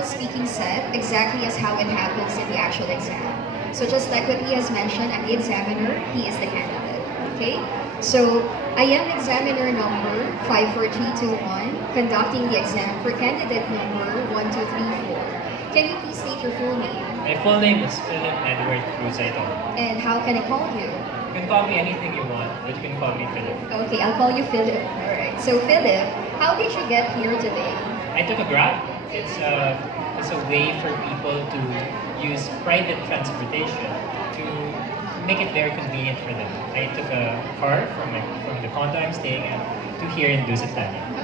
oral speaking set exactly as how it happens in the actual exam. So just like what he has mentioned, I'm the examiner, he is the candidate. Okay? So I am examiner number 54321, conducting the exam for candidate number 1234. Can you please state your full name? My full name is Philip Edward Cruz Aito. And how can I call you? You can call me anything you want, but you can call me Philip. Okay, I'll call you Philip. Alright. So Philip, how did you get here today? I took a Grab. It's a way for people to use private transportation to make it very convenient for them. I took a car from the condo I'm staying at to here in Dusit.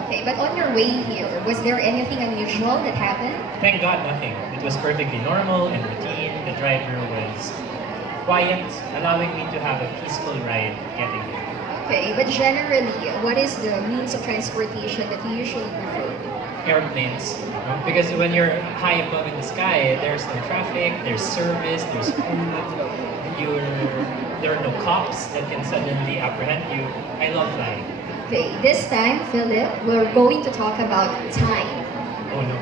Okay, but on your way here, was there anything unusual that happened? Thank God, nothing. It was perfectly normal and routine. The driver was quiet, allowing me to have a peaceful ride getting here. Okay, but generally, what is the means of transportation that you usually prefer? Airplanes. Because when you're high above in the sky, there's no traffic, there's service, there's food, there are no cops that can suddenly apprehend you. I love flying. Okay, this time, Philip, we're going to talk about time. Oh no.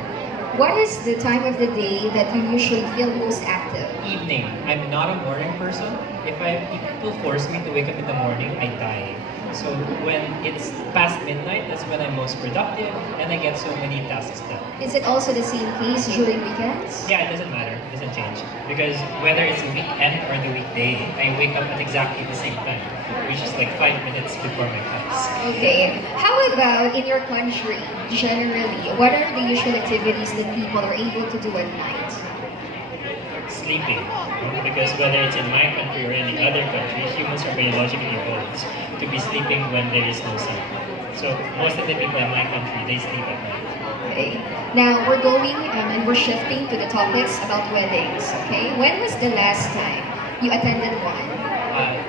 What is the time of the day that you usually feel most active? Evening. I'm not a morning person. If people force me to wake up in the morning, I die. So when it's past midnight, that's when I'm most productive and I get so many tasks done. Is it also the same case during weekends? Yeah, it doesn't matter. It doesn't change. Because whether it's the weekend or the weekday, I wake up at exactly the same time, which is like 5 minutes before my class. Okay. How about in your country, generally, what are the usual activities that people are able to do at night? Sleeping. Because whether it's in my country or any other country, humans are biologically evolved to be sleeping when there is no sun. So most of the people in my country, they sleep at night. Okay. Now we're going and we're shifting to the topics about weddings. Okay. When was the last time you attended one?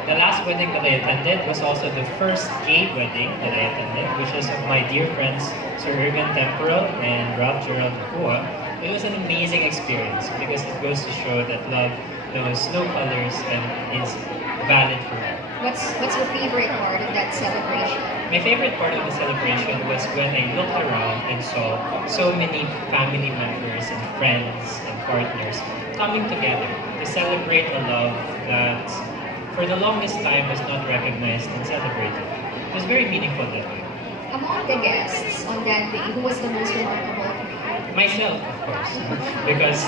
The last wedding that I attended was also the first gay wedding that I attended, which was of my dear friends Sir Irvin Temporal and Rob Gerald Nakua. It was an amazing experience because it goes to show that love knows no colors and is valid for all. What's your favorite part of that celebration? My favorite part of the celebration was when I looked around and saw so many family members and friends and partners coming together to celebrate a love that for the longest time was not recognized and celebrated. It was very meaningful that day. Among the guests on that day, who was the most remarkable for you? Myself, of course, because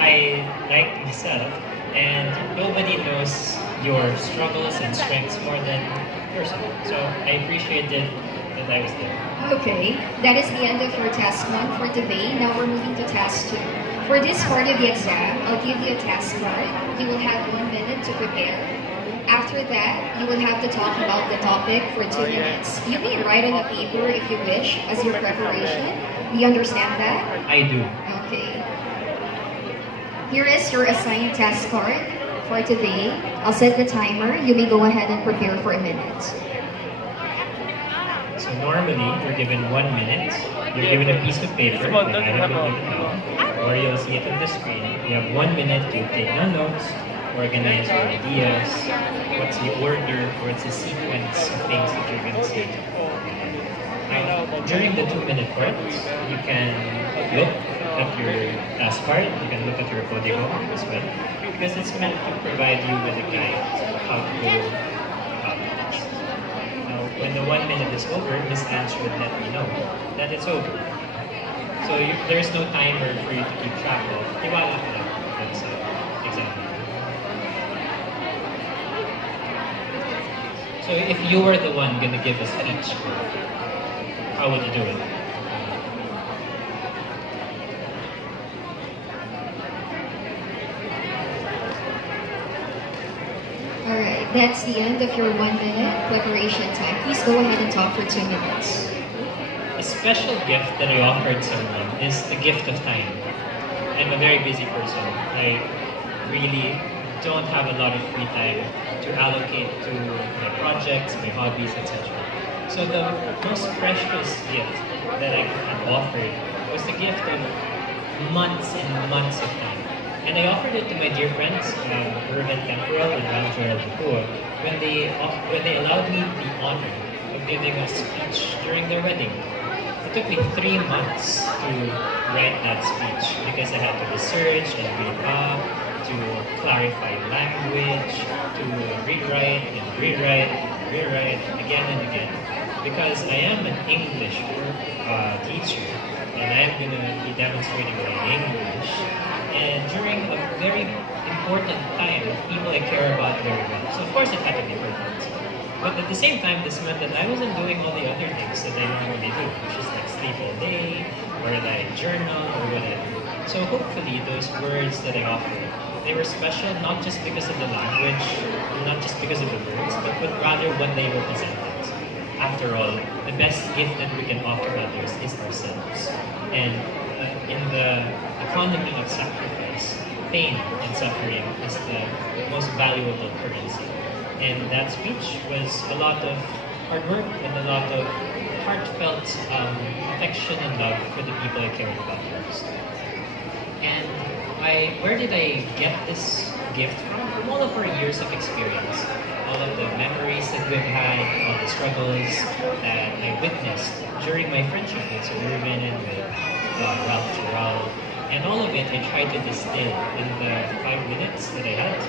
I like myself and nobody knows your struggles and strengths more than yourself. So I appreciated that I was there. Okay, that is the end of your task 1 for today. Now we're moving to task 2. For this part of the exam, I'll give you a task card. You will have 1 minute to prepare. After that, you will have to talk about the topic for 2 minutes. You may write on a paper if you wish as your preparation. Do you understand that? I do. Okay. Here is your assigned task card for today. I'll set the timer. You may go ahead and prepare for a minute. So normally, you're given 1 minute. You're given a piece of paper like I have been given now, or you'll see it on the screen. You have 1 minute to take down notes, organize your ideas, what's the order, what's the sequence of things that you're going to say. Now, during the 2-minute part, you can look at your task card, you can look at your código as well, because it's meant to provide you with a guide how to go about this. Now, when the 1 minute is over, Miss Anne would let me know that it's over. So there's no timer for you to keep track of. Tiwala ka lang. That's example. So if you were the one gonna give a speech, how would you do it? Alright, that's the end of your 1 minute preparation time. Please go ahead and talk for 2 minutes. A special gift that I offered someone is the gift of time. I'm a very busy person. I really don't have a lot of free time to allocate to my projects, my hobbies, etc. So the most precious gift that I have offered was the gift of months and months of time. And I offered it to my dear friends, Irvin Temporal and Ron Gerald Nakua, when they allowed me the honor of giving a speech during their wedding. It took me 3 months to write that speech because I had to research and read up, to clarify language, to rewrite and rewrite and rewrite again and again. Because I am an English teacher and I am going to be demonstrating my English. And during a very important time, people I care about very well. So of course it had to be perfect. But at the same time, this meant that I wasn't doing all the other things that I normally do, which is like sleep all day, or like journal, or whatever. So hopefully those words that I offered, they were special not just because of the language, not just because of the words, but rather what they represented. After all, the best gift that we can offer others is ourselves. And in the economy of sacrifice, pain and suffering is the most valuable currency. And that speech was a lot of hard work and a lot of heartfelt affection and love for the people I cared about most. And where did I get this gift from? From all of our years of experience, all of the memories that we've had, all the struggles that I witnessed during my friendship with Sir Ruben and with Ralph Gerald. And all of it I tried to distill in the 5 minutes that I had.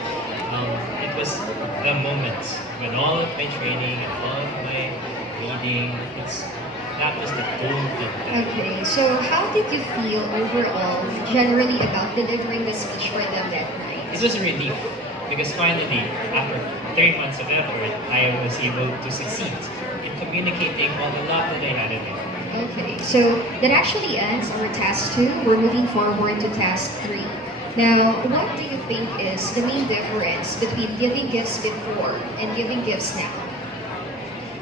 It was the moment when all of my training and all of my reading, that was the golden time. Okay, so how did you feel overall, generally, about delivering the speech for them that night? It was a relief because finally, after 3 months of effort, I was able to succeed in communicating all the lot that I had in me. Okay, so that actually ends our task 2. We're moving forward to task 3. Now, what do you think is the main difference between giving gifts before and giving gifts now?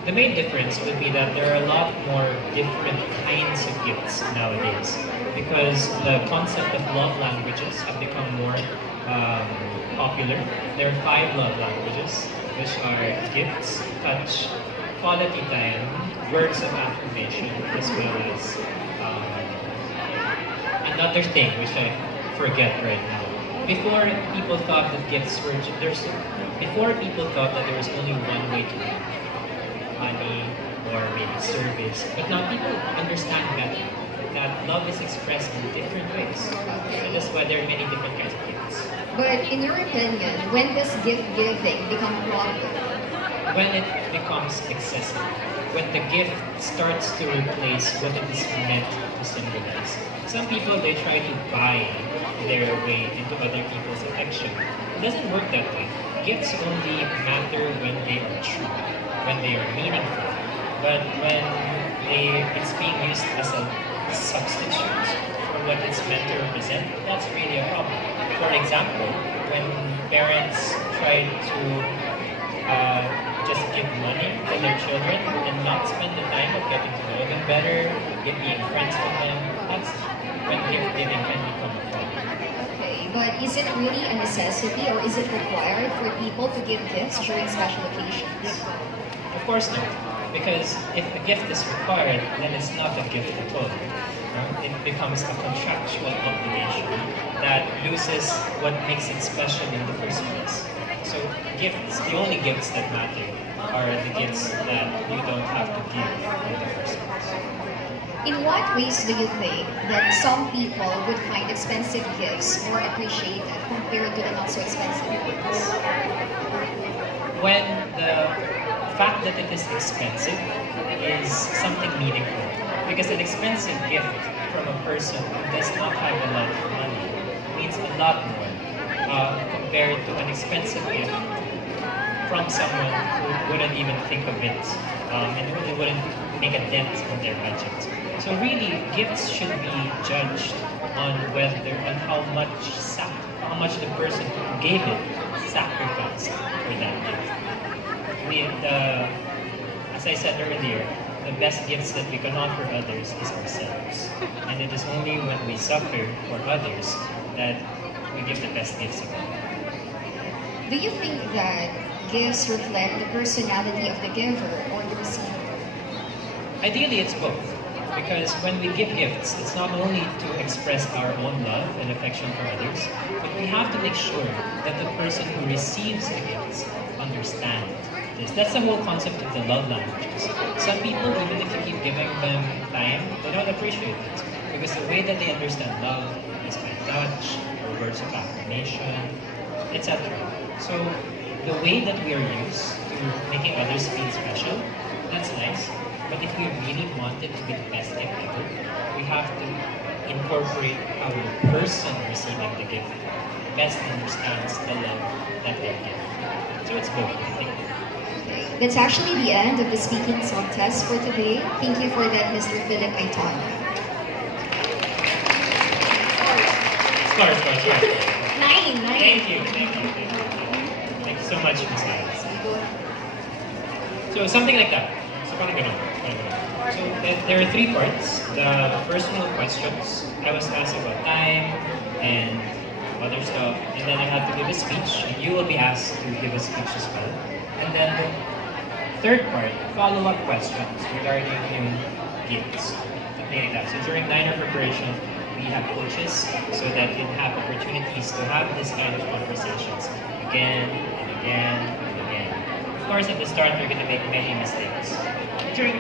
The main difference would be that there are a lot more different kinds of gifts nowadays because the concept of love languages have become more popular. There are 5 love languages, which are gifts, touch, quality time, words of affirmation, as well as another thing which I forget right now. Before people thought that gifts were before people thought that there was only one way to give money or maybe service, but now people understand better that love is expressed in different ways. And that's why there are many different kinds of gifts. But in your opinion, when does gift giving become problem? When it becomes excessive, when the gift starts to replace what it is meant to symbolize. Some people, they try to buy their way into other people's affection. It doesn't work that way. Gifts only matter when they are true, when they are meaningful. But when it's being used as a substitute for what it's meant to represent, that's really a problem. For example, when parents try to just give money to their children and not spend the time of getting to know them better, being friends with them, that's when gift giving can become a problem. Okay, but is it really a necessity or is it required for people to give gifts during special occasions? Of course not, because if a gift is required, then it's not a gift at all. It becomes a contractual obligation that loses what makes it special in the first place. So gifts, the only gifts that matter are the gifts that you don't have to give in the first place. In what ways do you think that some people would find expensive gifts more appreciated compared to the not so expensive ones? When the fact that it is expensive is something meaningful. Because an expensive gift from a person who does not have a lot of money means a lot more compared to an expensive gift from someone who wouldn't even think of it and really wouldn't make a dent on their budget. So really, gifts should be judged on how much the person who gave it sacrificed for that gift. As I said earlier, the best gifts that we can offer others is ourselves. And it is only when we suffer for others that we give the best gifts of all. Do you think that gifts reflect the personality of the giver or the receiver? Ideally, it's both. Because when we give gifts, it's not only to express our own love and affection for others, but we have to make sure that the person who receives the gifts understands this. That's the whole concept of the love languages. Some people, even if you keep giving them time, they don't appreciate it. Because the way that they understand love is by touch, or words of affirmation, etc. So the way that we are used to making others feel special, that's nice. But if we really want it to be the best gift ever, we have to incorporate how the person receiving the gift best understands the love that they give. So it's both, I think. That's actually the end of the speaking self-test for today. Thank you for that, Mr. Philip Aitona. Scores. Nine. Thank you. Thank you so much, Ms. Alice. So something like that. So parang ganun. So there are 3 parts. The personal questions. I was asked about time and other stuff, and then I had to give a speech, and you will be asked to give a speech as well. And then the third part, follow-up questions regarding yung gifts, something like that. So during liner preparation, we have coaches so that you have opportunities to have this kind of conversations again and again and again. Of course, at the start, we're going to make many mistakes. During